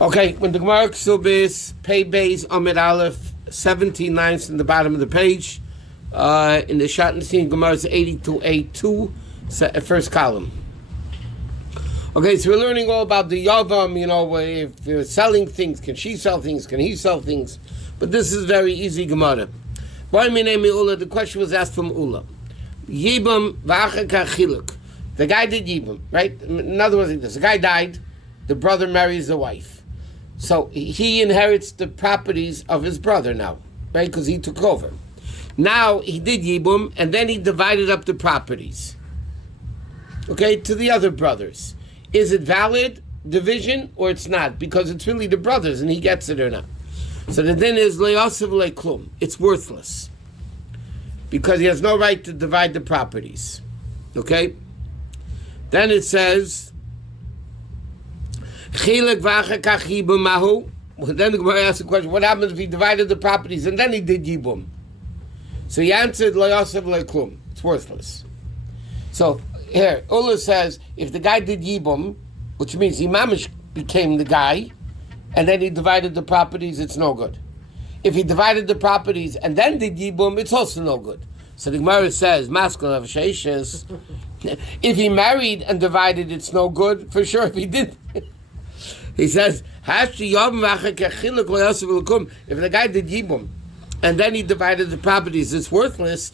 Okay, when the Gemara Kesubos, pay base Amid Aleph, 17 lines in the bottom of the page, in the Shusterman Gemara is 82A2, first column. Okay, so we're learning all about the Yavam, if you're selling things, can she sell things, can he sell things? But this is very easy Gemara. The question was asked from Ula. Yibam v'achaka chiluk. The guy did Yibam, right? In other words, like this. The guy died, the brother marries the wife. So he inherits the properties of his brother now, right? Because he took over. Now he did Yibum, and then he divided up the properties, okay, to the other brothers. Is it valid division or it's not? Because it's really the brothers, and he gets it or not. So the din is le'osav le'klum. It's worthless because he has no right to divide the properties. Okay. Then it says. Then the Gemara asks the question, what happens if he divided the properties and then he did Yibum? So he answered, it's worthless. So here, Ula says, if the guy did Yibum, which means he mamish became the guy, and then he divided the properties, it's no good. If he divided the properties and then did Yibum, it's also no good. So the Gemara says, if he married and divided, it's no good, for sure if he did. He says, if the guy did Yibum and then he divided the properties, it's worthless.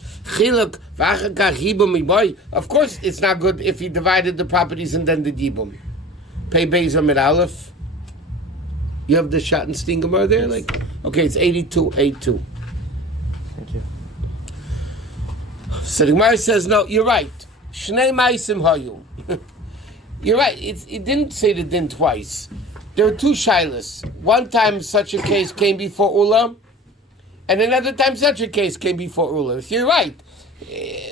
Of course, it's not good if he divided the properties and then did Yibum. Pei Beis Amid Aleph. You have the Shusterman Gemara there? Yes. Okay, it's 82A2. Thank you. So the Gemara says, no, you're right. Shnei Maisim Hayu. You're right. It didn't say the din twice. There were two shilas. One time such a case came before Ula, and another time such a case came before Ula. So you're right.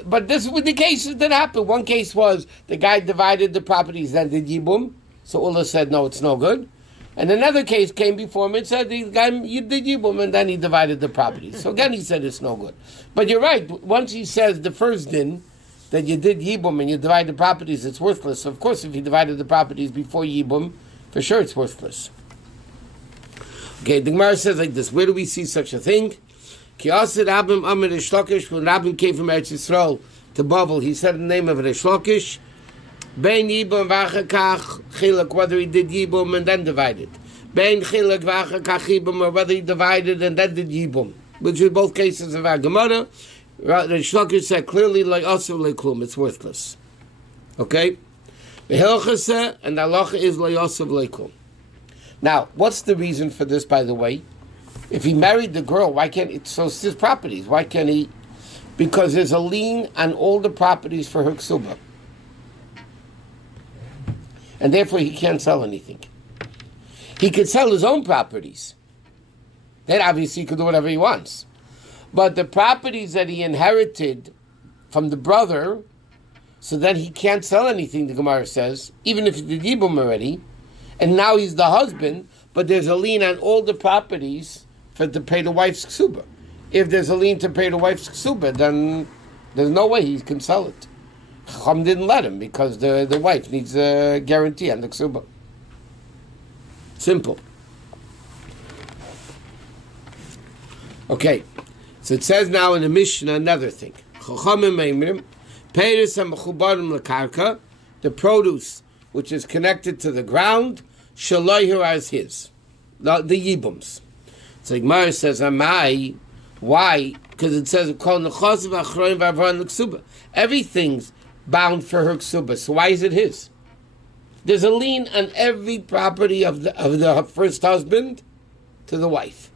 But this was the cases that happened. One case was the guy divided the properties and did Yibum. So Ula said, no, it's no good. And another case came before him and said, the guy you did Yibum, and then he divided the properties. So again, he said it's no good. But you're right. Once he says the first din, that you did Yibum and you divide the properties, it's worthless. So of course, if you divided the properties before Yibum, for sure it's worthless. Okay, the Gemara says like this. Where do we see such a thing? Ki asid Rabim Amir Reish Lakish, when Rabbi came from Eretz Yisrael to Babel, he said the name of Reish Lakish, Ben Yibum v'achakach chilak, whether he did Yibum and then divided. Ben chilak v'achakach Yibum, or whether he divided and then did Yibum. Which is both cases of our Gemara. Reish Lakish said clearly, like also like klum, it's worthless. Okay? The Hilchasa and the halacha is le'osav le'klum. Now, what's the reason for this, by the way? If he married the girl, why can't it? So it's his properties. Why can't he? Because there's a lien on all the properties for her ksuba. And therefore he can't sell anything. He could sell his own properties. Then obviously he could do whatever he wants. But the properties that he inherited from the brother, so then he can't sell anything, the Gemara says, even if he did Yibum already, and now he's the husband, but there's a lien on all the properties to pay the wife's ksuba. If there's a lien to pay the wife's ksuba, then there's no way he can sell it. Chacham didn't let him because the wife needs a guarantee on the ksuba. Simple. Okay, so it says now in the Mishnah another thing. Chachamim meimrim, Peiris HaMechubarim LeKarka, the produce which is connected to the ground, Shaloihu as his, the Yibums. So Gemara says, Amai, why? Because it says, everything's bound for her ksuba, so why is it his? There's a lien on every property of the first husband to the wife.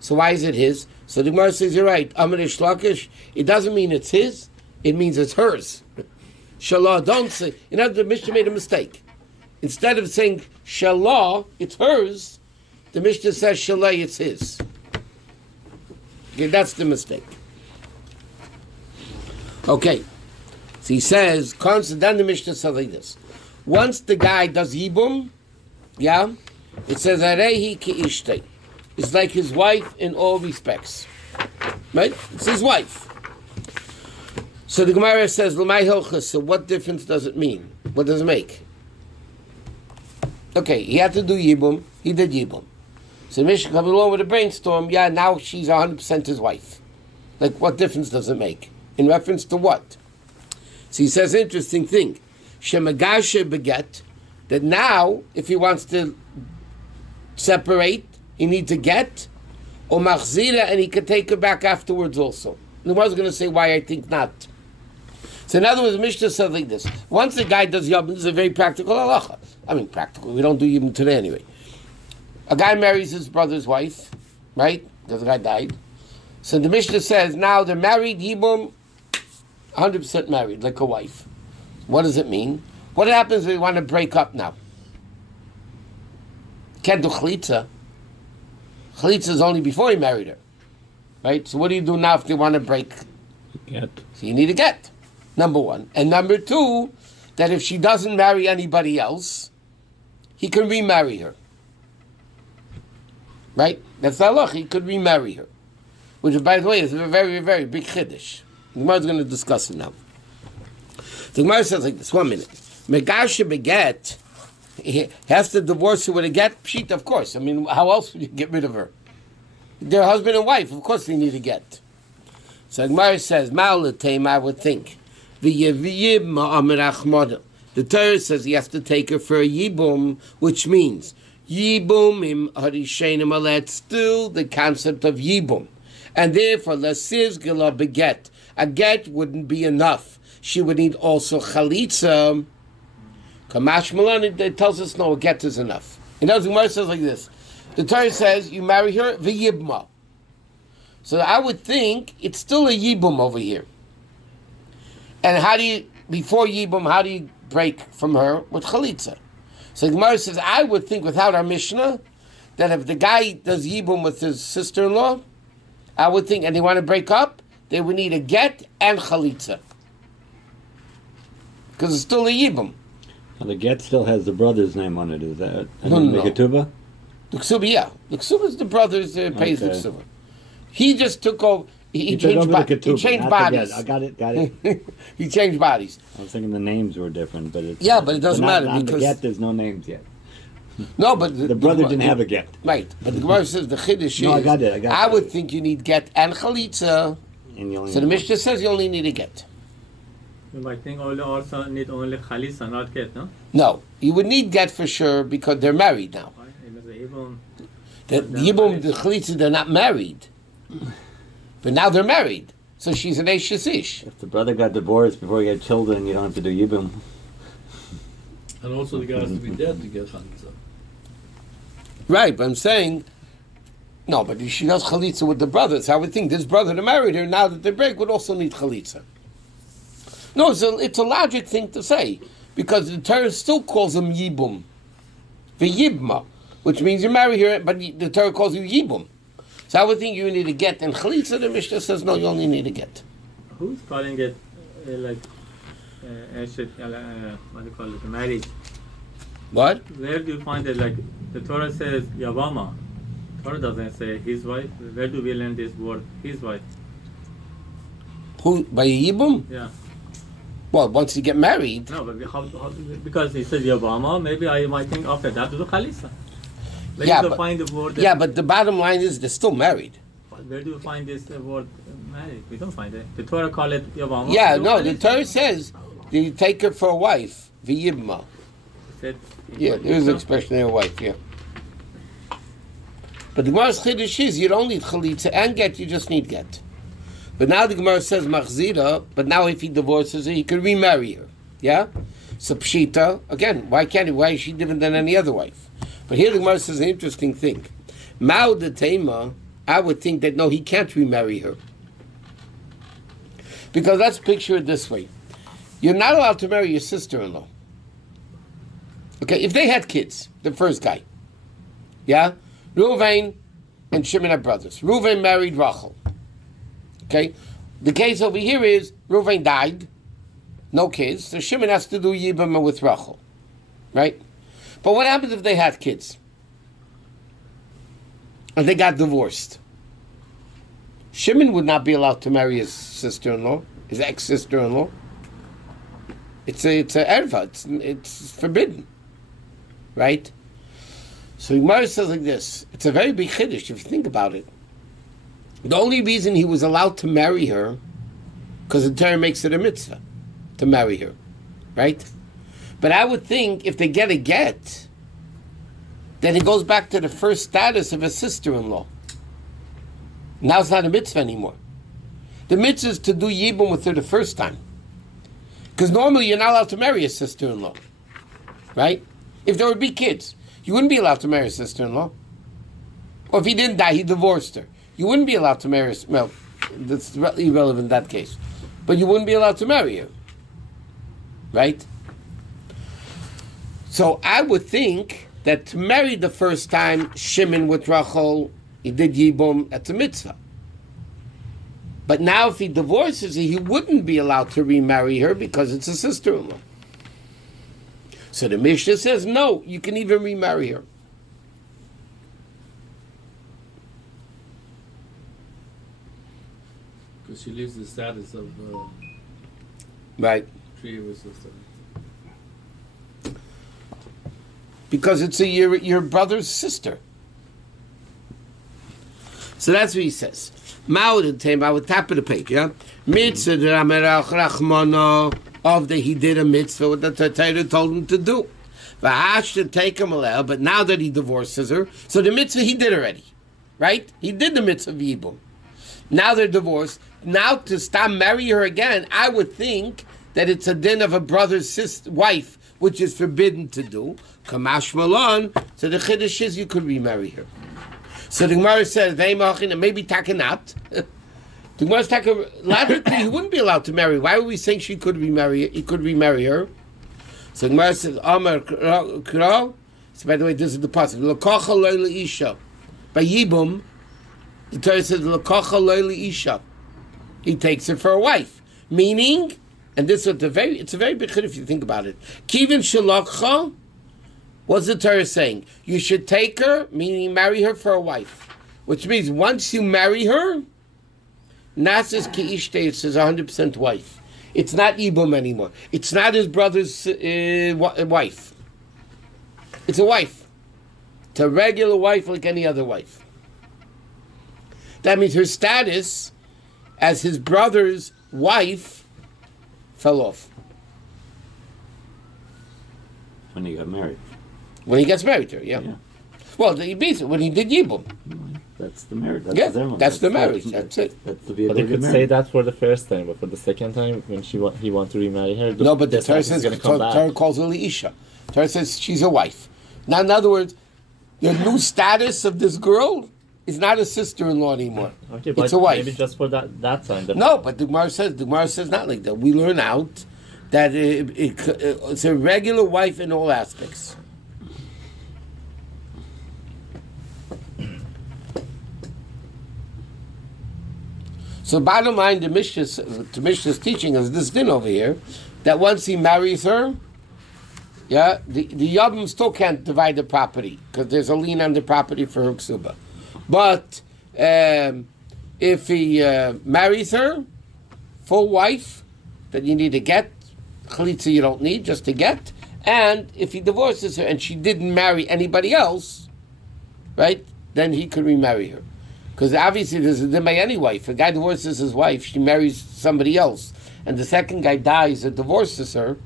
So why is it his? So the Gemara says, you're right, Amar Reish Lakish, it doesn't mean it's his, it means it's hers. Shalah, don't say. You know, the Mishnah made a mistake. Instead of saying Shalah, it's hers, the Mishnah says Shalah, it's his. Okay, that's the mistake. Okay, so he says, then the Mishnah says like this. Once the guy does Yibum, yeah, it says, Arehi ki ishtei. It's like his wife in all respects. Right? It's his wife. So the Gemara says, L'may hilchas, so what difference does it mean? What does it make? Okay, he had to do Yibum. He did Yibum. So Mishnah comes along with a brainstorm. Yeah, now she's 100% his wife. Like, what difference does it make? In reference to what? So he says, interesting thing. Shemagashe beget, that now, if he wants to separate, he needs to get, or machzira, and he can take her back afterwards also. And I was going to say why I think not. So in other words, Mishnah says like this. Once a guy does Yibum, this is a very practical halacha. I mean, practical. We don't do Yibum today anyway. A guy marries his brother's wife, right? Because the guy died. So the Mishnah says, now they're married, Yibum, 100% married, like a wife. What does it mean? What happens if we want to break up now? Can't do chalitza. Chalitza is only before he married her. Right? So what do you do now if you want to break? Get. So you need a get. Number one. And number two, that if she doesn't marry anybody else, he can remarry her. Right? That's the halach. He could remarry her. Which, by the way, is a very, very big chiddush. The Gemara is going to discuss it now. The Gemara says like this, 1 minute. Megashe beget, he has to divorce her with a get? Pshit, of course. I mean, how else would you get rid of her? They're husband and wife. Of course they need a get. So the Gemara says, Ma'alatem, I would think. The Torah says he has to take her for a yibum, which means yibum im harishenim alet, still the concept of yibum. And therefore, lasiz gela beget. A get wouldn't be enough. She would need also chalitza. Kamash Malan, it tells us no, a get is enough. In other words, the Gemara says like this. The Torah says you marry her v'yibma. So I would think it's still a yibum over here. And how do you, before yibum, how do you break from her? With chalitza. So the Gemara says, I would think without our Mishnah, that if the guy does yibum with his sister-in-law, I would think, and they want to break up, they would need a get and chalitza. Because it's still a yibum. Now the get still has the brother's name on it, is that? No. The ketubah? The ksuba, yeah. The ksuba is the brother's pays the ksuba. He just took over. He changed bodies. He changed bodies. I got it. He changed bodies. I was thinking the names were different, but it's... Yeah, but it doesn't matter on because... the get, there's no names yet. No, but... The brother didn't have a get. Right, but the Gemara says the chiddush is... No, I got it. I would think you need get and chalitza. So the Mishnah says you only need a get. You might think also need only chalitza, not get, no? No, you would need get for sure because they're married now. The Yibum, the chalitza, they're not married. But now they're married. So she's an Eishes Ish. If the brother got divorced before he had children, you don't have to do yibum. And also the guy has to be dead to get chalitza. Right, but I'm saying, no, but she does chalitza with the brothers. I would think this brother that married her, now that they break, would also need chalitza. No, it's a logic thing to say, because the Torah still calls him yibum, v'yibma, which means you marry her, but the Torah calls you yibum. So I would think you need a get, and chalitza, the Mishnah says, no, you only need a get. Who's calling it what do you call it, marriage? What? Where do you find it? Like the Torah says Yavama. Torah doesn't say his wife. Where do we learn this word, his wife? Who, by yibum? Yeah. Well, once you get married. No, but how because he says Yavama, maybe I might think, okay, that is a chalitza. Where do you find the word? Yeah, but the bottom line is they're still married. Where do you find this word married? We don't find it. The Torah call it Yavama. Yeah, no, the Torah says that you take her for a wife, v'yibma. Yeah, there is an expression there, wife, yeah. But the Gemara's chiddush is you don't need chalitza and get, you just need get. But now the Gemara says machzira, but now if he divorces her, he can remarry her. Yeah? So pshita, again, why can't he? Why is she different than any other wife? But here the Gemara says an interesting thing. Mao de Tema, I would think that no, he can't remarry her. Because let's picture it this way. You're not allowed to marry your sister-in-law. Okay, if they had kids, the first guy. Yeah? Reuven and Shimon are brothers. Reuven married Rachel. Okay? The case over here is Reuven died, no kids, so Shimon has to do Yibam with Rachel. Right? But what happens if they had kids? And they got divorced. Shimon would not be allowed to marry his sister-in-law, his ex-sister-in-law. It's a erva. It's forbidden. Right? So Gemara says like this. It's a very big chiddush if you think about it. The only reason he was allowed to marry her, because the Torah makes it a mitzvah to marry her, right? But I would think if they get a get, then it goes back to the first status of a sister-in-law. Now it's not a mitzvah anymore. The mitzvah is to do yibum with her the first time. Because normally you're not allowed to marry a sister-in-law, right? If there would be kids, you wouldn't be allowed to marry a sister-in-law. Or if he didn't die, he divorced her. You wouldn't be allowed to marry, well, that's irrelevant in that case. But you wouldn't be allowed to marry her. Right? So I would think that to marry the first time, Shimon with Rachel, he did Yibum, that's a mitzvah. But now if he divorces her, he wouldn't be allowed to remarry her because it's a sister-in-law. So the Mishnah says, no, you can even remarry her. Because she leaves the status of Right. previous sister. Because it's your brother's sister. So that's what he says. I would tap of the page, yeah? Mitzvah of the he did a mitzvah what the Torah told him to do. V'hash to take him allowed, but now that he divorces her, so the mitzvah he did already, right? He did the mitzvah of Yibum. Now they're divorced. Now to stop marry her again, I would think that it's a din of a brother's wife, which is forbidden to do. Kamash Malon, so the chiddush is you could remarry her. So the Gemara says, maybe takanat. The Gemara says, logically, he wouldn't be allowed to marry. Why are we saying she could remarry? He could remarry her. So the Gemara says, Amar Kro. So by the way, this is the passage. L'kocha loy isha. By Yibum, the Torah says, L'kocha loy isha. He takes her for a wife. Meaning, and this is it's a very big chiddush if you think about it. Kivin shalokcha. What's the Torah saying? You should take her, meaning marry her for a wife. Which means once you marry her, Nasas Ki'ishte, it says 100% wife. It's not Ibum anymore. It's not his brother's wife. It's a wife. It's a regular wife like any other wife. That means her status as his brother's wife fell off. When he got married. When he gets married to her, yeah. Well, he beats it when he did Yibum. That's the marriage. That's the marriage. That's it. That's the But he could say that for the first time, but for the second time, when he want to remarry her, no, but the Torah says Torah calls her Isha. Torah says she's a wife. Now, in other words, the new status of this girl is not a sister-in-law anymore. Okay, but it's a wife. Maybe just for that time. No, but the Gemara says not like that. We learn out that it's a regular wife in all aspects. So bottom line, the Mishnah's teaching us this din over here, that once he marries her, the Yabim still can't divide the property, because there's a lien on the property for her ksuba. But if he marries her, full wife, then you need a get. Chalitza you don't need, just a get. And if he divorces her and she didn't marry anybody else, right, then he could remarry her. Because obviously there's a din by any wife. A guy divorces his wife, she marries somebody else, and the second guy dies and divorces her,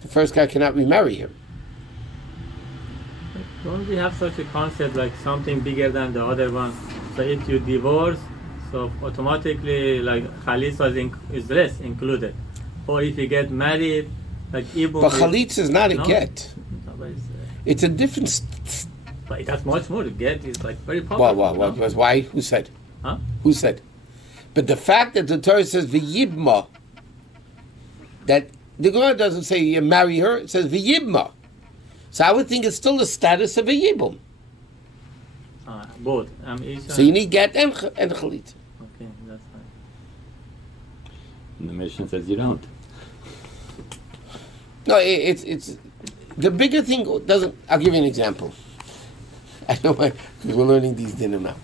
the first guy cannot remarry her. Don't we have such a concept like something bigger than the other one? So if you divorce, so automatically like Khalitza is less included. Or if you get married, like Ibum. But Khalitza is not a get. It's a different. But that's much more. Get is like very popular. Why? Who said? Huh? Who said? But the fact that the Torah says v'yibma, that the Gemara doesn't say you marry her, it says v'yibma. So I would think it's still the status of a yibum. Both. So you need get and chalitza. Okay, that's fine. And the mission says you don't. No, it's the bigger thing doesn't. I'll give you an example. I know why, because we're learning these dinner now.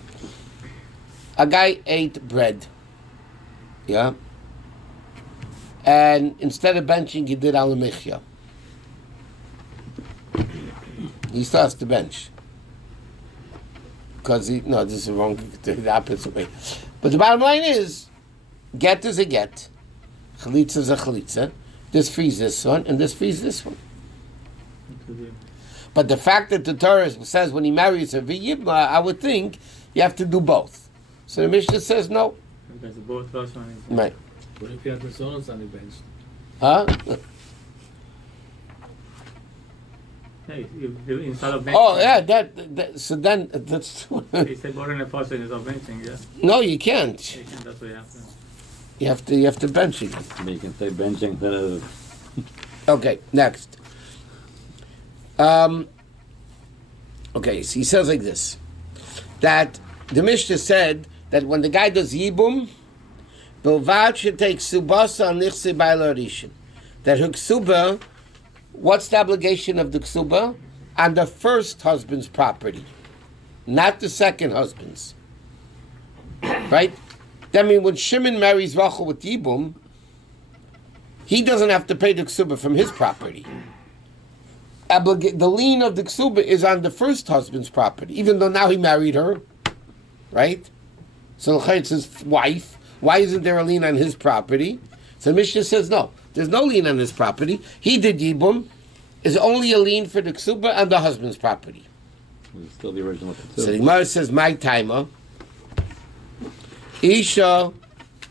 A guy ate bread, yeah, and instead of benching, he did alamichya. He still has to bench. because this is wrong, the opposite way. But the bottom line is, get is a get, chalitza is a chalitza. This frees this one, and this frees this one. But the fact that the Torah says when he marries her, v'yibla, I would think you have to do both. So the Mishnah says no. Because both Rosh and Right. What if you had the sons on the bench? Huh? Hey, you instead of benching. Oh yeah, that. So then that's. He said more than a person is of benching, yeah. No, you can't. That's what you have to. You have to bench again. But you can say benching instead of. Okay, next. Okay, so he says like this, that the Mishnah said that when the guy does yibum, bilvad should take subasa on nichse b'ayla rishon. That her ksuba, what's the obligation of the ksuba? On the first husband's property, not the second husband's. Right? That means when Shimon marries Rachel with yibum, he doesn't have to pay the ksuba from his property. The lien of the ksuba is on the first husband's property, even though now he married her, right? So it's his wife. Why isn't there a lien on his property? So Mishnah says no. There's no lien on his property. He did yibum. Is only a lien for the ksuba on the husband's property. It's still the original. So the Gemara says, my timer. Isha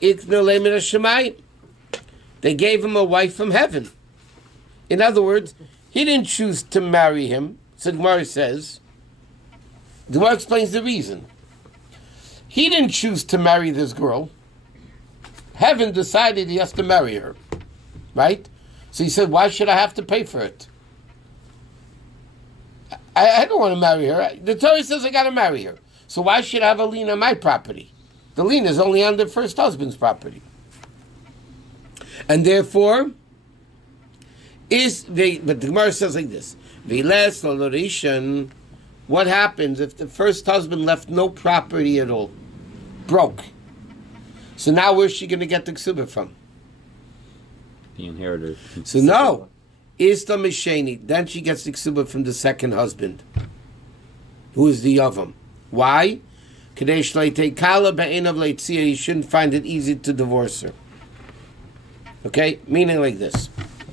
ikna le min hashamayim. They gave him a wife from heaven. In other words, he didn't choose to marry him. So the Gemara says, the Gemara explains the reason. He didn't choose to marry this girl. Heaven decided he has to marry her. Right? So he said, why should I have to pay for it? I don't want to marry her. The Torah says I got to marry her. So why should I have a lien on my property? The lien is only on the first husband's property. And therefore, but the Gemara says like this, what happens if the first husband left no property at all? Broke. So now where's she going to get the ksuba from? The inheritor. So no. Ista Misheni. Then she gets the ksuba from the second husband, who is the Yavam. Why? Kadesh Leite Kala Be'inav Leitzia. You shouldn't find it easy to divorce her. Okay? Meaning like this.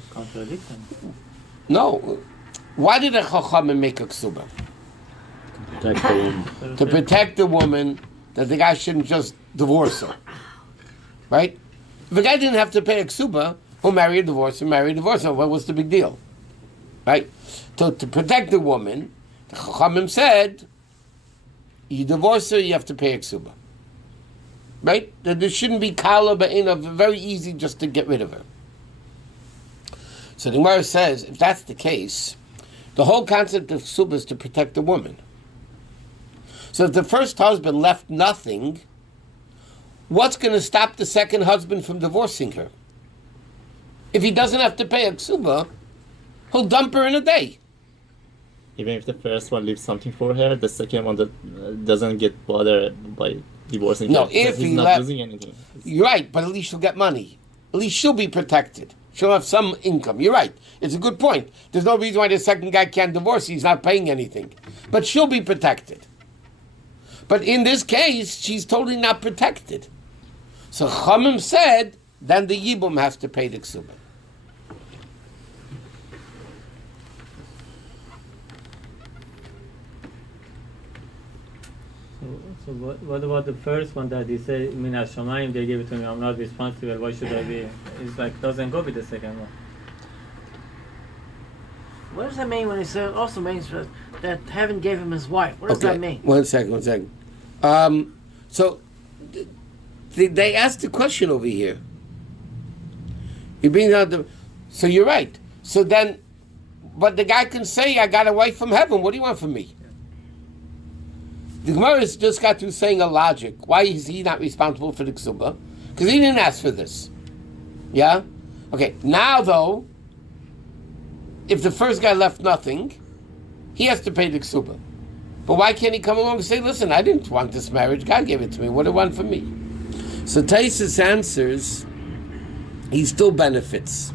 Contradiction. No. Why did a Chachamim make a ksuba? Protect the woman. To protect the woman, that the guy shouldn't just divorce her. Right? If a guy didn't have to pay a ksuba, he'll marry a divorce and marry a divorce. What was the big deal? Right? So to protect the woman, the Chachamim said, you divorce her, you have to pay a ksuba. Right? That there shouldn't be kala ba'ina, very easy just to get rid of her. So the Gemara says, if that's the case, the whole concept of ksuba is to protect the woman. So if the first husband left nothing, what's going to stop the second husband from divorcing her? If he doesn't have to pay a ksuba, he'll dump her in a day. Even if the first one leaves something for her, the second one doesn't get bothered by divorcing No, her. if He's he not left, losing anything. you're right, but at least she'll get money. At least she'll be protected. She'll have some income. You're right. It's a good point. There's no reason why the second guy can't divorce. He's not paying anything. But she'll be protected. But in this case, she's totally not protected. So Chamim said, then the Yibum has to pay the ksuba. So what about the first one that he said, Min Hashamayim, they gave it to me, I'm not responsible, why should I be? It's like, doesn't go with the second one. What does that mean when he said, also means that heaven gave him his wife? What does that mean? One second. So they asked the question over here. He brings out so you're right. So then, but the guy can say, I got a wife from heaven, what do you want from me? The Gemara has just got through saying a logic. Why is he not responsible for the ksuba? Because he didn't ask for this. Yeah? Okay, now though, if the first guy left nothing, he has to pay the ksuba. But why can't he come along and say, listen, I didn't want this marriage, God gave it to me, what do you want from me? So Taisus answers, he still benefits.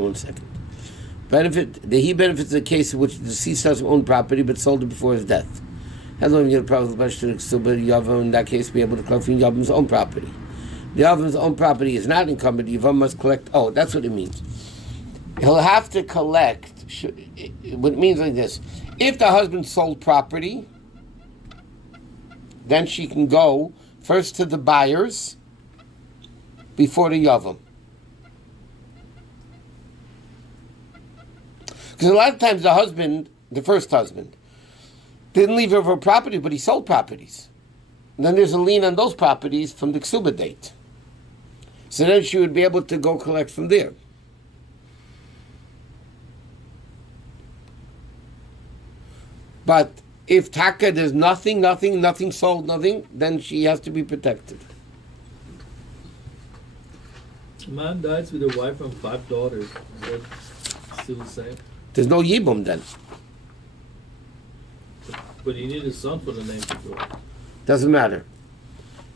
1 second. He benefits in the case in which the deceased has owned property but sold it before his death. How long you get a problem with Yavam in that case be able to collect from Yavam's own property? The Yavam's own property is not encumbered. Yavam must collect. Oh, that's what it means. He'll have to collect. What it means like this: if the husband sold property, then she can go first to the buyers before the Yavam. Because a lot of times the husband, the first husband, didn't leave over property, but he sold properties. And then there's a lien on those properties from the Ksuba date. So then she would be able to go collect from there. But if Taka, there's nothing sold, nothing, then she has to be protected. A man dies with a wife and 5 daughters. Is that still the same? There's no Yibum then. But he needed a son for the name to go. Doesn't matter.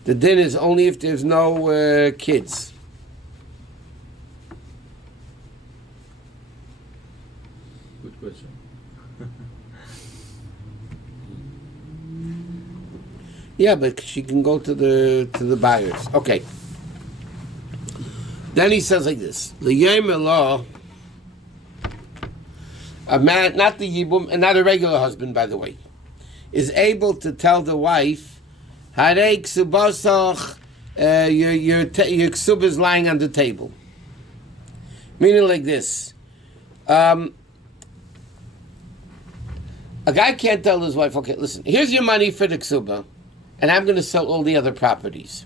The din is only if there's no kids. Good question. Yeah, but she can go to the buyers. Okay. Then he says like this: the Yom Law, a man, not the Yibum, and not a regular husband, by the way, is able to tell the wife, "Harei ksubasach, your ksub is lying on the table." Meaning like this: a guy can't tell his wife, "Okay, listen, here's your money for the ksuba, and I'm going to sell all the other properties."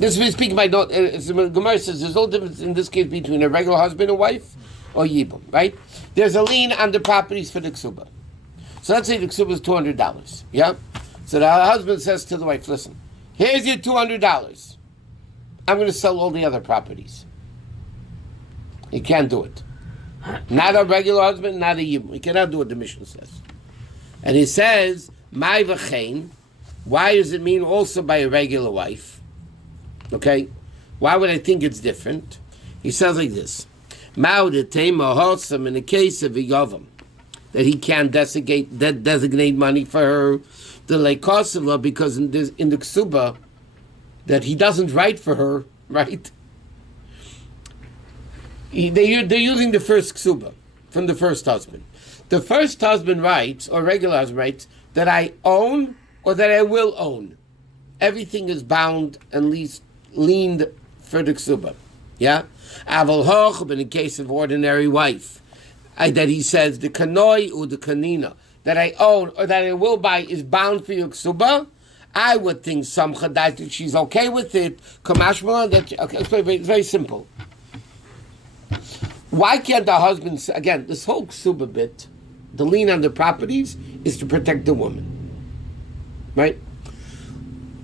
This is speaking by Gemara says there's no difference in this case between a regular husband and wife or yibum, right? There's a lien on the properties for the ksuba. So let's say the ksuba is $200, yeah? So the husband says to the wife, listen, here's your $200. I'm going to sell all the other properties. He can't do it. Not a regular husband, not a yibum. He cannot do what the Mishnah says. And he says, my v'chein, why does it mean also by a regular wife? Okay, why would I think it's different? He says like this: Ma'odetema in the case of a yavam, that he can't designate money for her, the leikosova, because in the ksuba that he doesn't write for her, right? They're using the first ksuba from the first husband. The first husband writes, or regular husband writes, that I own or that I will own. Everything is bound and leaned for the ksuba. Yeah? Aval hoch, but in case of ordinary wife, that he says, the kanoi or the kanina, that I own or that I will buy is bound for your ksuba, I would think some chadai that she's okay with it. Kamashma, okay, it's very simple. Why can't the husband say, again, this whole ksuba bit, the lien on the properties, is to protect the woman. Right?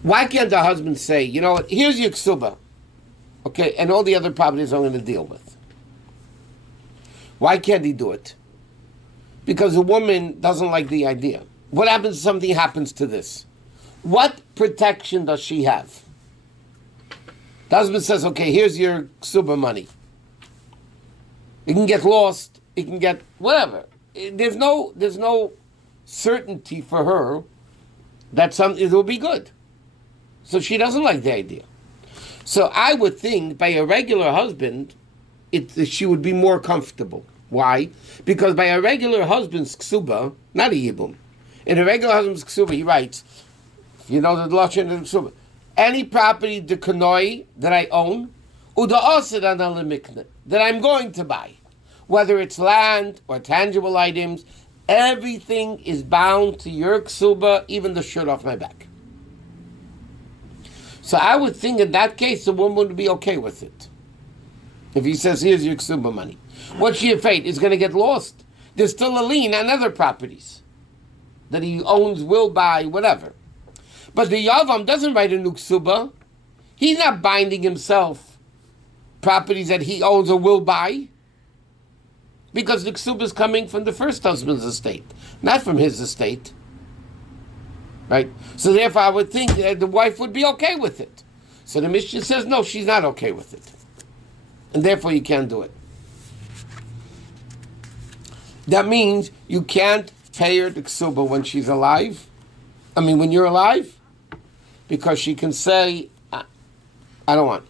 Why can't the husband say, you know what, here's your ksuba, okay, and all the other properties I'm going to deal with? Why can't he do it? Because the woman doesn't like the idea. What happens if something happens to this? What protection does she have? The husband says, okay, here's your ksuba money. It can get lost, it can get whatever. There's no certainty for her that it will be good. So she doesn't like the idea. So I would think by a regular husband, she would be more comfortable. Why? Because by a regular husband's ksuba, not a yibum, in a regular husband's ksuba, he writes, you know the lashon of the ksuba, any property the kanoi that I own, uda osed an alimikne, that I'm going to buy, whether it's land or tangible items, everything is bound to your ksuba, even the shirt off my back. So I would think in that case the woman would be okay with it. If he says, here's your ksuba money. What's she afraid? It's going to get lost. There's still a lien on other properties that he owns, will buy, whatever. But the yavam doesn't write a new ksuba. He's not binding himself properties that he owns or will buy, because the ksuba is coming from the first husband's estate, not from his estate. Right? So therefore I would think that the wife would be okay with it. So the Mishnah says, no, she's not okay with it. and therefore you can't do it. That means you can't pay her the ksuba when she's alive. I mean, when you're alive, because she can say, I don't want.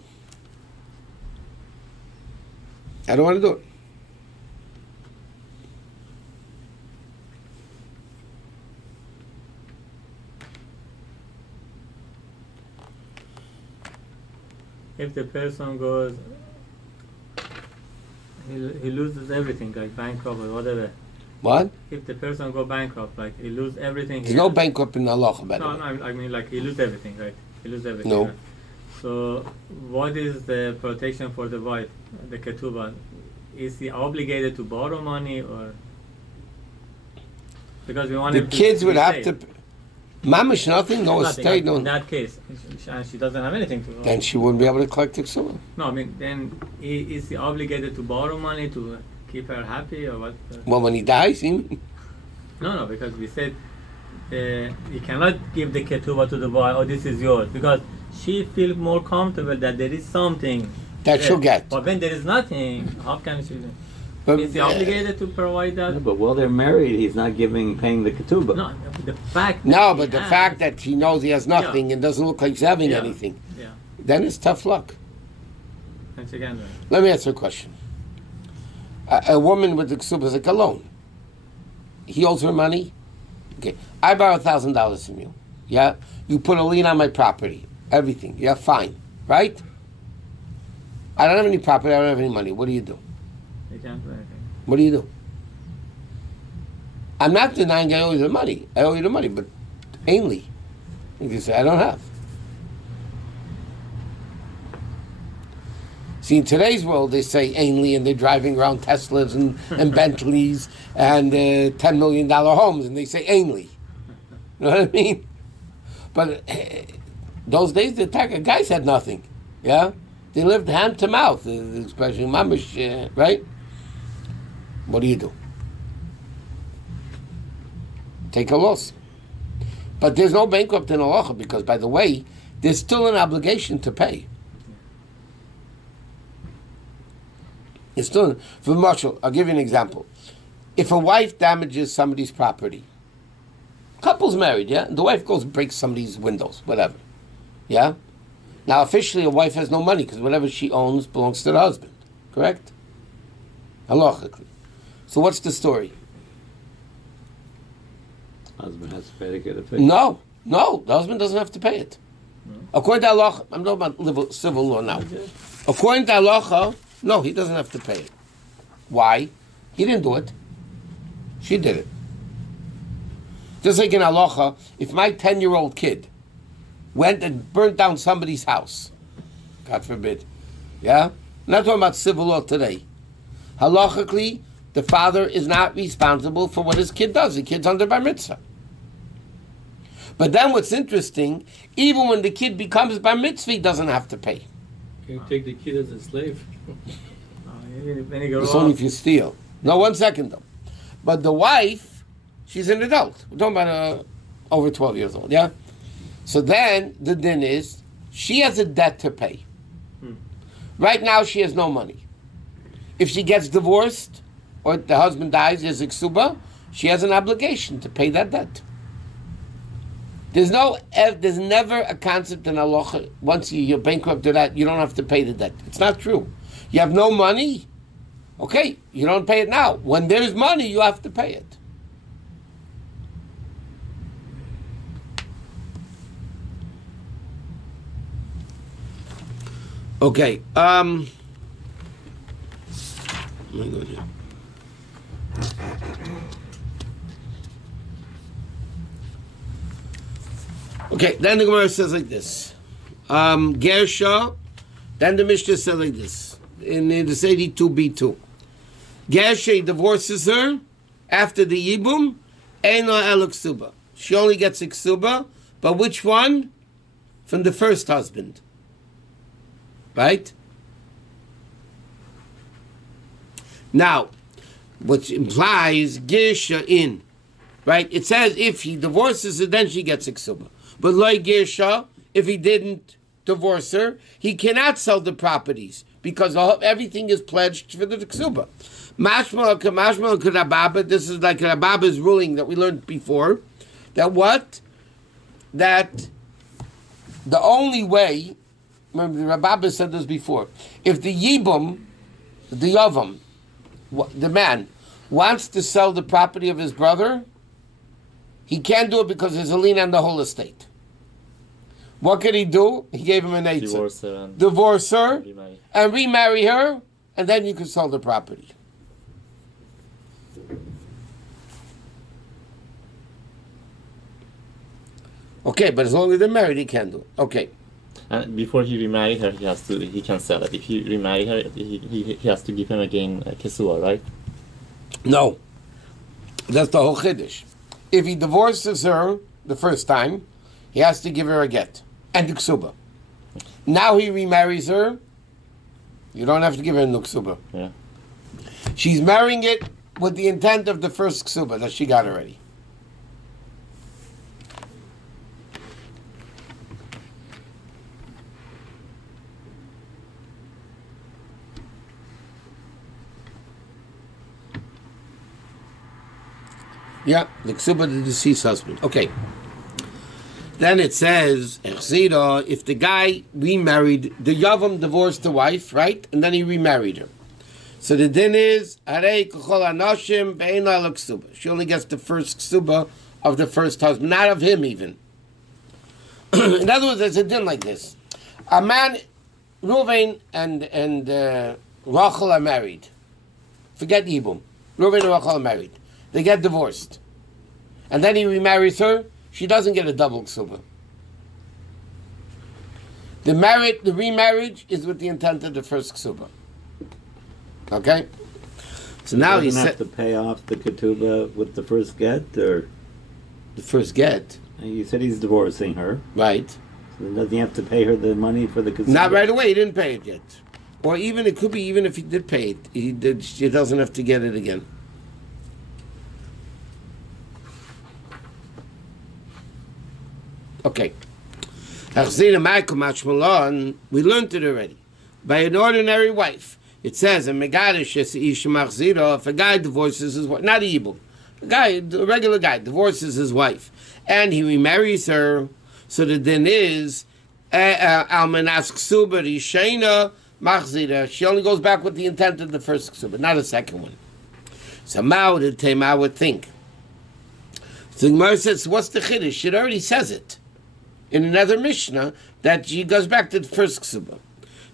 I don't want to do it. If the person goes, he loses everything, like bankrupt or whatever. What? If the person go bankrupt, like he lose everything. There's no bankrupt in Allah, by the way. No, I mean like he lose everything, right? He lose everything. No. Right? So what is the protection for the wife, the ketubah? Is he obligated to borrow money or? Because we want The kids would have to. Mamish, nothing, no Nothing, estate, no. in that case, and she doesn't have anything to. Then she wouldn't be able to collect the ksuba. No, I mean, then is he obligated to borrow money to keep her happy or what? Well, when he dies, he. No, because we said you cannot give the ketubah to the boy. Oh, this is yours, because she feels more comfortable that there is something That there. she'll get. But when there is nothing, how can she? But, Is he obligated to provide that? Yeah, but while they're married, he's not paying the ketubah. No, the fact. No, that but he the has- fact that he knows he has nothing and doesn't look like he's having Yeah. anything, Yeah. then it's tough luck. Once again, Let me answer a question. A woman with the ksuba is like a loan. He owes her money. Okay, I borrow $1,000 from you. Yeah, you put a lien on my property, everything. Yeah, fine, right? I don't have any property. I don't have any money. What do you do? you can't do anything. What do you do? I'm not denying I owe you the money. I owe you the money, but ainly. You can say, I don't have. See, in today's world, they say ainly, and they're driving around Teslas and Bentleys and $10 million homes, and they say ainly. You know what I mean? But those days, the attacker guys had nothing. Yeah? They lived hand to mouth, especially mamish, right? What do you do? Take a loss. But there's no bankrupt in halacha because, by the way, there's still an obligation to pay. It's still, for Marshall, I'll give you an example. If a wife damages somebody's property, couple's married, yeah? The wife goes and breaks somebody's windows, whatever. Yeah? Now, officially, a wife has no money because whatever she owns belongs to the husband. Correct? Halachically. So what's the story? Husband has to pay to get it paid. No, the husband doesn't have to pay it. According to halacha, I'm talking about civil law now. According to halacha, no, he doesn't have to pay it. Why? He didn't do it. She did it. Just like in halacha, if my 10-year-old kid went and burnt down somebody's house, God forbid, yeah? I'm not talking about civil law today. Halachically, the father is not responsible for what his kid does. The kid's under bar mitzvah. But then what's interesting, even when the kid becomes bar mitzvah, he doesn't have to pay. Can you take the kid as a slave? When you go It's only off, if you steal. No, 1 second though. But the wife, she's an adult. We're talking about over 12 years old, yeah? So then the din is, she has a debt to pay. Right now she has no money. If she gets divorced, or the husband dies, there's a ksuba, she has an obligation to pay that debt. There's never a concept in halacha, once you're bankrupt or that, you don't have to pay the debt. It's not true. You have no money, okay, you don't pay it now. When there's money, you have to pay it. Okay, my God, yeah. Okay, then the Gemara says like this. Gersha, then the Mishnah says like this. In this 82b2. Gersha divorces her after the Yibum, Eino el ksuba. She only gets a ksuba, but which one? From the first husband. Right? Now, which implies Gersha in. Right? It says if he divorces her, then she gets a ksuba. But like Gersha, if he didn't divorce her, he cannot sell the properties Because everything is pledged for the ksuba. Mashma Rabba, this is like Rabba's ruling that we learned before. That what? That the only way, remember Rabbi said this before, if the Yibum, the Yavam, the man, wants to sell the property of his brother, he can't do it because there's a lien on the whole estate. What could he do? He gave him an eitzah. Divorce her and remarry her, and then you can sell the property. Okay, but as long as they're married, he can do it. Okay. And before he remarry her, he can sell it. If he remarry her, he has to give him again a kesua, right? No. That's the whole chiddush. If he divorces her the first time, he has to give her a get and the ksuba. Now he remarries her, you don't have to give her a ksuba. Yeah. She's marrying it with the intent of the first ksuba that she got already. Yeah, the ksuba of the deceased husband. Okay. Then it says, if the guy remarried, the Yavam divorced the wife, right? And then he remarried her. So the din is, she only gets the first ksuba of the first husband, not of him even. In other words, there's a din like this. A man, Reuven and Rachel are married. Forget Yibum. Reuven and Rachel are married. They get divorced. And then he remarries her. She doesn't get a double ksuba. The remarriage is with the intent of the first ksuba. Okay? So now he have to pay off the ketubah with the first get, or the first get. You said he's divorcing her, right? So then doesn't he have to pay her the money for the ketubah? Not right away. He didn't pay it yet. Or even it could be even if he did pay it, she doesn't have to get it again. Okay. We learned it already. By an ordinary wife. It says, if a guy divorces his wife, not a yibum, a regular guy, divorces his wife, and he remarries her, so the din is, she only goes back with the intent of the first ksuba, not a second one. So the Tema would think. So the Gemara says, what's the chiddush? It already says it in another Mishnah that she goes back to the first ksuba.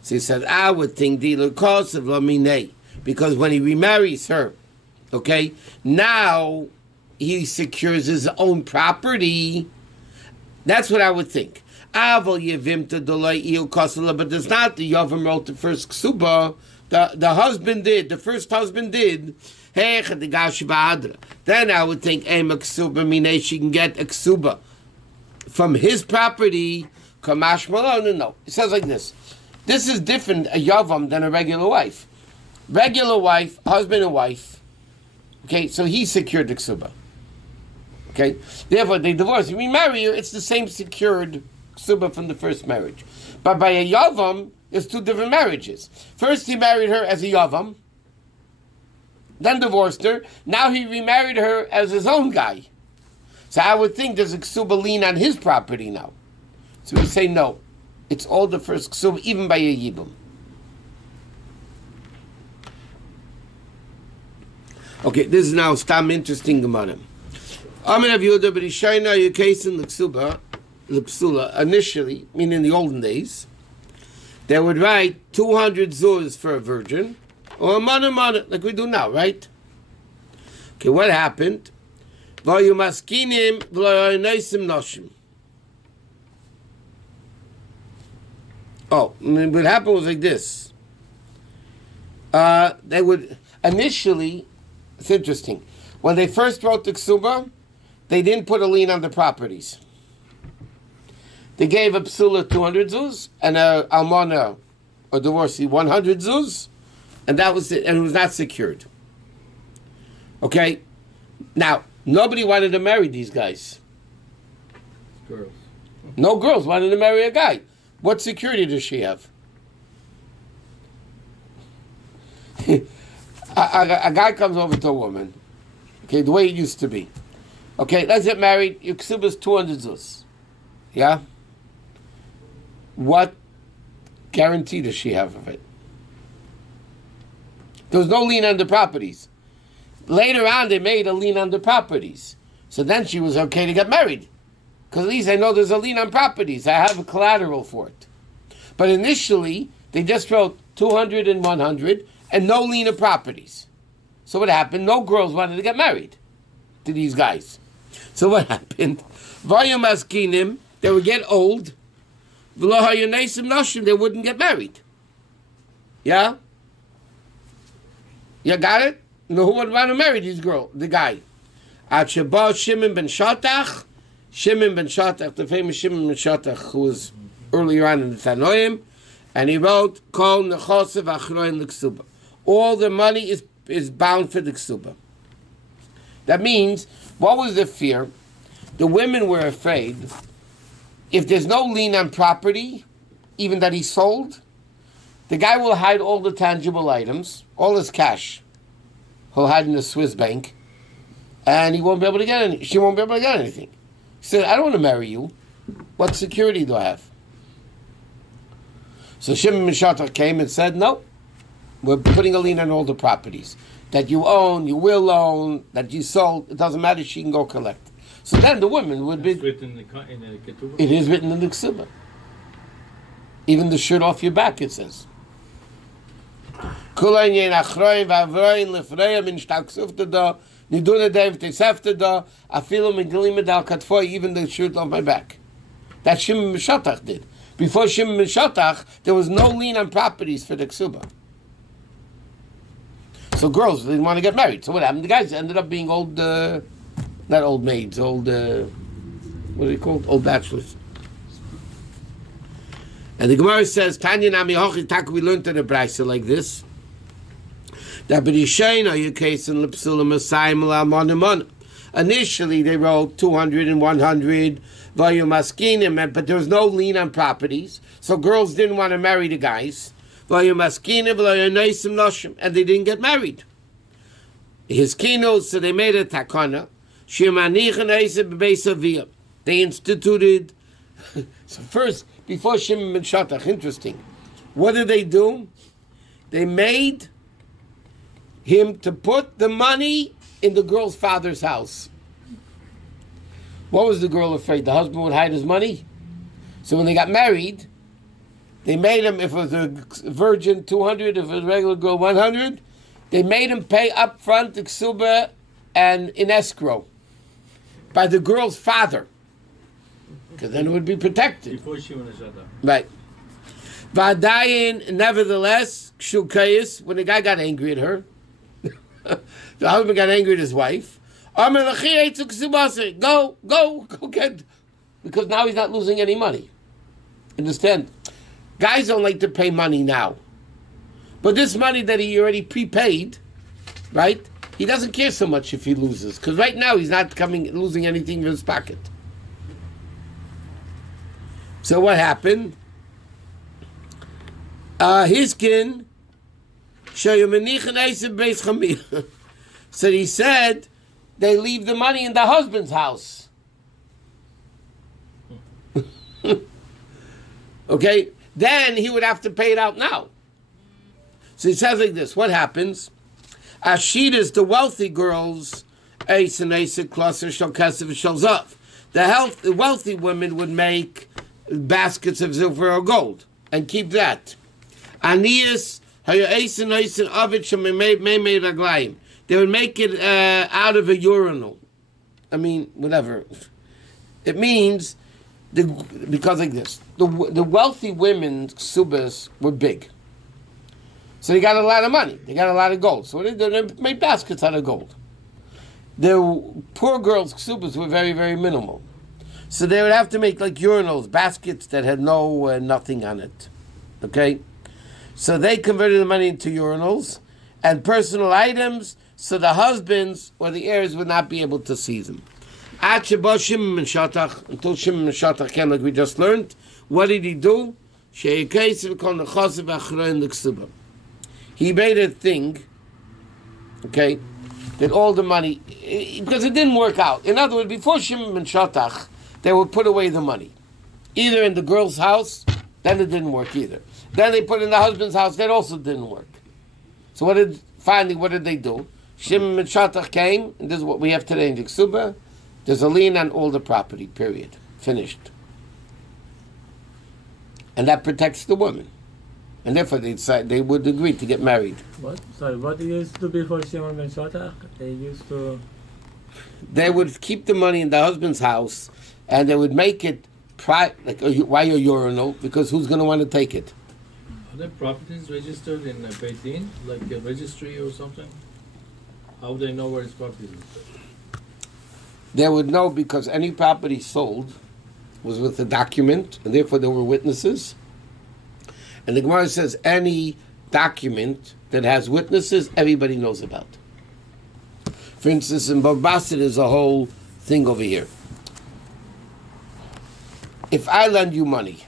So he said, I would think dealer cause of lamine, because when he remarries her, okay, now he secures his own property. That's what I would think. But there's not the Yavam wrote the first ksuba. The husband did. The first husband did. Then I would think she can get a ksuba from his property. No, it says like this. This is different, a yavam, than a regular wife. Regular wife, husband and wife. Okay, so he secured the ksuba. Okay, therefore they divorce. If we remarry her, it's the same secured ksuba from the first marriage. But by a yavam, it's two different marriages. First he married her as a yavam, then divorced her. Now he remarried her as his own guy. So I would think there's a ksuba lien on his property now. So we say no. It's all the first ksuba, even by a yibum. Okay, this is now stam interesting Gemara. Amir of Yehuda b'Rishayna Yukesin l'ksula. Initially, meaning in the olden days, they would write 200 zuz for a virgin, or a mana, like we do now, right? Okay, what happened? V'ayu maskinim v'ayu noisim noshim. Oh, what happened was like this. They would, initially, it's interesting, when they first wrote the ksuba, they didn't put a lien on the properties. They gave a psula 200 zuz, and a almana, a divorcee, 100 zuz, and that was it, and it was not secured. Okay? Now, nobody wanted to marry these guys. Girls. No girls wanted to marry a guy. What security does she have? a guy comes over to a woman, okay, the way it used to be. Okay, let's get married. Your ksuba is 200 zuz. Yeah? What guarantee does she have of it? There was no lien on the properties. Later on, they made a lien on the properties. So then she was okay to get married. Because at least I know there's a lien on properties. I have a collateral for it. But initially, they just wrote 200 and 100 and no lien of properties. So what happened? No girls wanted to get married to these guys. So what happened? Vayom askinim, they would get old. V'lo hayonesim noshim, they wouldn't get married. Yeah? You got it? No, who would want to marry this girl? The guy. At Shabbat Shimon ben Shatach, the famous Shimon ben Shatach, who was earlier on in the Tanoim, and he wrote, Kol nechosev achroin l'ksuba. All the money is bound for the ksuba. That means, what was the fear? The women were afraid, if there's no lien on property, even that he sold, the guy will hide all the tangible items, all his cash. He'll hide in the Swiss bank, and he won't be able to get any. She won't be able to get anything. He said, I don't want to marry you. What security do I have? So Shimon ben Shatach came and said, no, we're putting a lien on all the properties that you own, you will own, that you sold. It doesn't matter, she can go collect. So then the woman would be... It's written in the ketubah? It is written in the Kesubos. Even the shirt off your back, it says. Even the shirt off my back. That Shimon ben Shatach did. Before Shimon ben Shatach, there was no lien on properties for the Kesubah. So girls didn't want to get married. So what happened? The guys ended up being old, not old maids, old, what are they called? Old bachelors. And the Gemara says, Tanya Nami Hochi Tak, we learned in the Brisa like this. Initially, they wrote 200 and 100, but there was no lien on properties, so girls didn't want to marry the guys, and they didn't get married. His keynote, so they made a takana. They instituted, so first, before Shimon ben Shatach, interesting, what did they do? They made him to put the money in the girl's father's house. What was the girl afraid? The husband would hide his money? So when they got married, they made him, if it was a virgin, 200, if it was a regular girl, 100, they made him pay up front the ksuba and in escrow by the girl's father. Because then it would be protected. Before she went to shut up. Right. Vadayin, nevertheless, Shulkayis, when the guy got angry at her, the husband got angry at his wife. Go get, because now he's not losing any money. Understand? Guys don't like to pay money now. But this money that he already prepaid, right? He doesn't care so much if he loses. Because right now he's not losing anything in his pocket. So what happened? His kin, so he said, they leave the money in the husband's house. Okay? Then he would have to pay it out now. So he says like this, what happens? Ashidas, the wealthy girls, the wealthy women would make baskets of silver or gold and keep that. Anias, they would make it out of a urinal. I mean, whatever. It means, because like this, the wealthy women's ksubas were big. So they got a lot of money. They got a lot of gold. So what they made baskets out of gold. The poor girls' ksubas were very, very minimal. So they would have to make like urinals, baskets that had nothing on it. Okay? So they converted the money into urinals and personal items, so the husbands or the heirs would not be able to see them. Until Shimon ben Shatach came, like we just learned, what did he do? He he made a thing, okay, that all the money, because it didn't work out. In other words, before Shimon ben Shatach, they would put away the money. Either in the girl's house, then it didn't work either. Then they put it in the husband's house, that also didn't work. So what did they do? Shimon ben Shatach came, and this is what we have today in the Ksuba. There's a lien on all the property, period. Finished. And that protects the woman. And therefore they would agree to get married. What? Sorry, what used to be for Shimon ben Shatach? They would keep the money in the husband's house, and they would make it why a urinal? Because who's going to want to take it? Are there properties registered in Beit Din, like a registry or something? How would they know where his property is? They would know because any property sold was with a document, and therefore there were witnesses. And the Gemara says any document that has witnesses, everybody knows about. For instance, in Babasa, there's a whole thing over here. If I lend you money,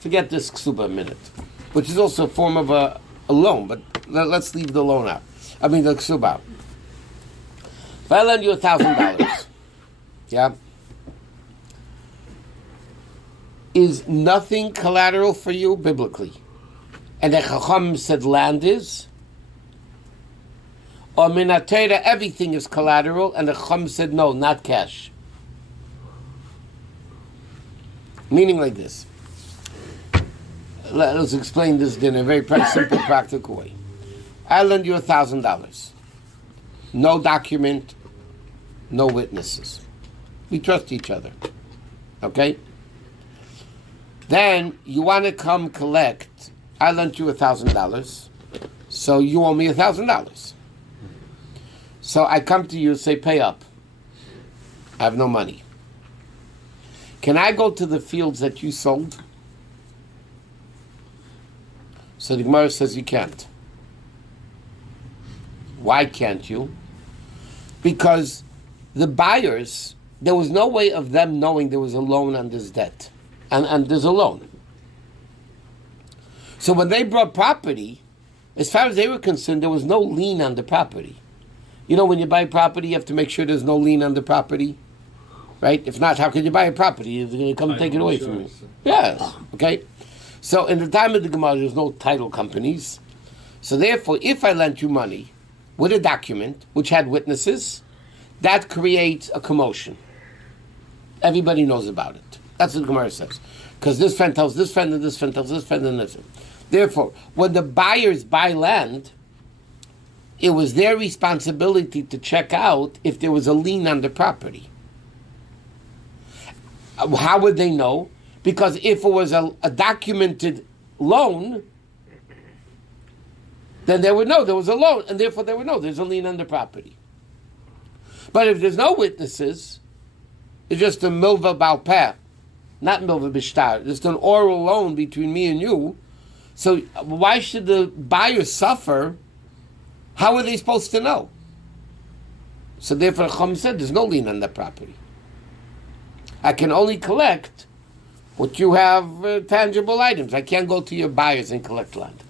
forget this ksuba a minute, which is also a form of a loan, but let's leave the loan out. I mean the ksuba out. If I lend you $1,000, yeah, is nothing collateral for you biblically? And the Chacham said land is, or minatera everything is collateral, and the Chacham said no, not cash. Meaning like this. Let's explain this in a very simple, practical way. I lend you $1,000. No document, no witnesses. We trust each other. Okay? Then you want to come collect. I lent you $1,000, so you owe me $1,000. So I come to you and say, pay up. I have no money. Can I go to the fields that you sold? So the Gemara says you can't. Why can't you? Because the buyers, there was no way of them knowing there was a loan on this debt. And there's a loan. So when they brought property, as far as they were concerned, there was no lien on the property. You know, when you buy property, you have to make sure there's no lien on the property. Right? If not, how can you buy a property? They're going to come and take it away from you. Yes. Okay? So in the time of the Gemara, there's no title companies. So therefore, if I lent you money with a document which had witnesses, that creates a commotion. Everybody knows about it. That's what the Gemara says. Because this friend tells this friend, and this friend tells this friend, and this friend. Therefore, when the buyers buy land, it was their responsibility to check out if there was a lien on the property. How would they know? Because if it was a documented loan, then they would know there was a loan, and therefore they would know there's a lien on the property. But if there's no witnesses, it's just a milva balpeh, not milva bishtar, just an oral loan between me and you. So why should the buyer suffer? How are they supposed to know? So therefore, Chum said there's no lien on that property. I can only collect what you have tangible items. I can't go to your buyers and collect land.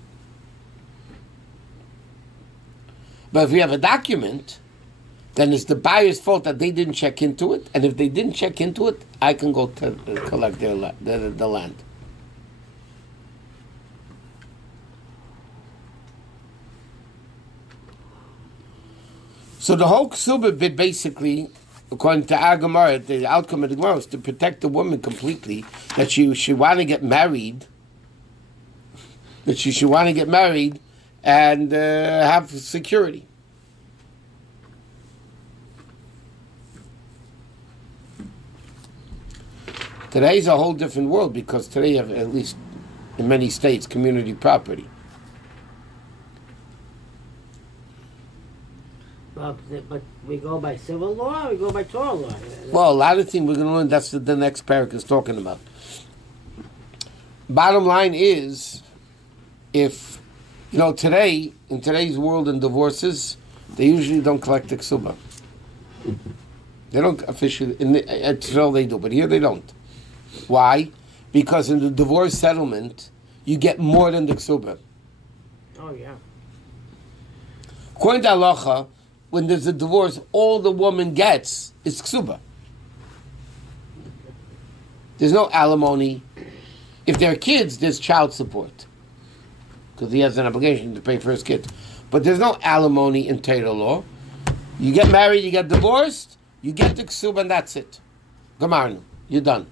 But if we have a document, then it's the buyer's fault that they didn't check into it. And if they didn't check into it, I can go to collect the land. So the whole Ksuba bit basically, according to our Gemara, the outcome of the Gemara was to protect the woman completely, that she should want to get married, and have security. Today's a whole different world because today you have, at least in many states, community property. But we go by civil law or we go by Torah law? Well, a lot of things we're going to learn, that's what the next parak is talking about. Bottom line is, if, today, in today's world in divorces, they usually don't collect the ksuba. They don't officially, at Israel they do, but here they don't. Why? Because in the divorce settlement, you get more than the ksuba. Oh, yeah. According to halacha, when there's a divorce, all the woman gets is ksuba. There's no alimony. If there are kids, there's child support, because he has an obligation to pay for his kids. But there's no alimony in Torah law. You get married, you get divorced, you get the ksuba, and that's it. Gamarnu, you're done.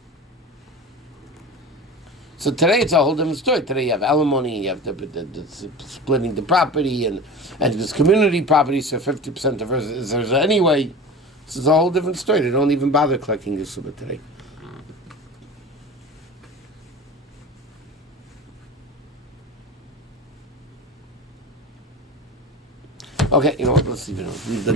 So today it's a whole different story. Today you have alimony, you have the splitting the property, and this community property, so 50% of hers is hers anyway. This is a whole different story. They don't even bother collecting the ksuba today. Okay, you know what? Let's leave it. Leave the